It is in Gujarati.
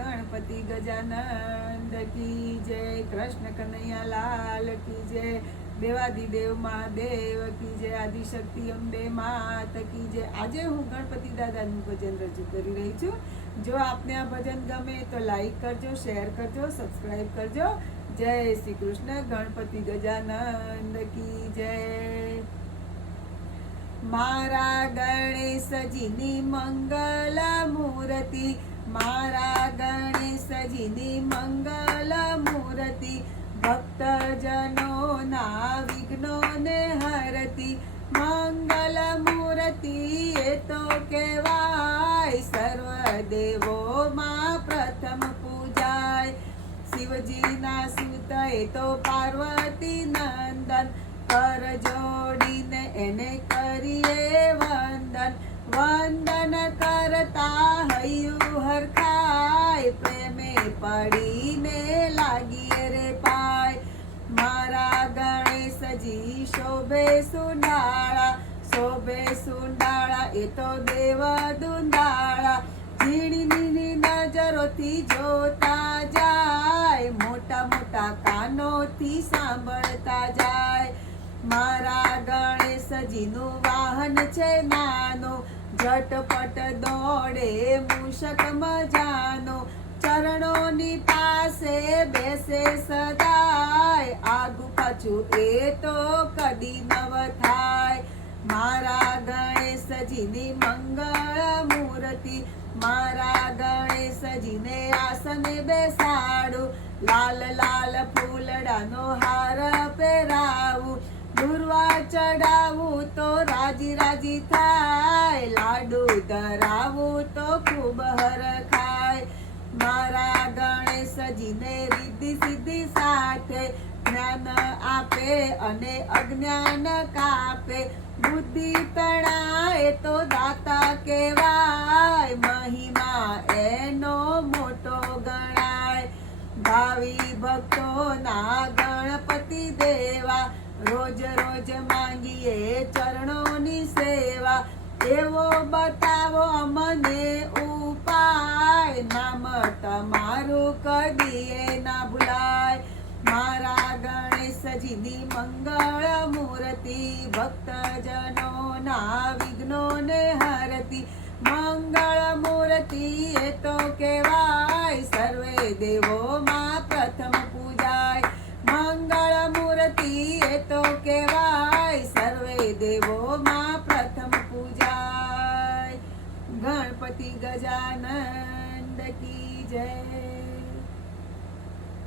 ગણપતિ ગજાનંદ કી જય, કૃષ્ણ કનૈયા લાલ કી જય, દેવાદિદેવ મહાદેવ કી જય, આદિશક્તિ અંબે માત કી જય। આજે હું ગણપતિ દાદાનું ભજન રજૂ કરી રહી છું। જો આપને આ ભજન ગમે તો લાઈક કરજો, શેર કરજો, સબસ્ક્રાઈબ કરજો। જય શ્રી કૃષ્ણ, ગણપતિ ગજાનંદ કી જય। મારા ગણેશજીની મંગલ મૂર્તિ, મારા ગણેશજીની મંગલ મૂર્તિ, ભક્તજનોના વિઘ્નોને હરતી, મંગલ મૂર્તિ એ તો કહેવાય સર્વ દેવોમાં પ્રથમ પૂજાય। શિવજીના સુત એ તો પાર્વતી નંદન, કર જોડીને એને કરીએ વંદન, વંદન કરતા હૈયું હરખાય, પ્રેમે પડીને લાગીએ રે પાય। મારા ગણેશજી શોભે સુંડાળા, શોભે સુંડાળા એ તો દેવ દુંદાળા, ઝીણી નજરોથી જોતા જાય, મોટા મોટા કાનોથી સાંભળતા જાય। મારા ગણેશજીનું વાહન છે નાનું, ઝટપટ દોડે મૂષક મજાનો, ચરણોની પાસે બેસે સદાય, આગુ પાછું એ તો કદી નવ થાય। મારા ગણેશજીની મંગળ મૂર્તિ, મારા ગણેશજીને આસને બેસાડું, લાલ લાલ ફૂલડાનો હાર પહેરાવું, દુર્વા ચડાવું તો રાજી રાજી થાય, લાડુ ધરાવું તો ખૂબ હરખાય। મારા ગણેશજીને રિદ્ધિ સિદ્ધિ સાથે જ્ઞાન આપે અને અજ્ઞાન કાપે, બુદ્ધિ તણાય તો દાતા કહેવાય, મહિમા એનો મોટો ગણાય। ભાવિ ભક્તોના ગણપતિ દેવા, રોજ રોજ માંગીએ ચરણોની સેવા, એવો બતાવો અમને ઉપાય, નામ તમારું કદીએ ના ભૂલાય। મારા ગણેશજીની મંગળ મૂર્તિ, ભક્તજનોના વિઘ્નોને હરતી, મંગળ મૂર્તિ એ તો કહેવાય સર્વે દેવોમાં પ્રથમ પૂજાય। મંગળ મૂર્તિ એ તો કહેવાય સર્વે દેવોમાં પ્રથમ પૂજાય। ગણપતિ ગજાનંદ કી જય।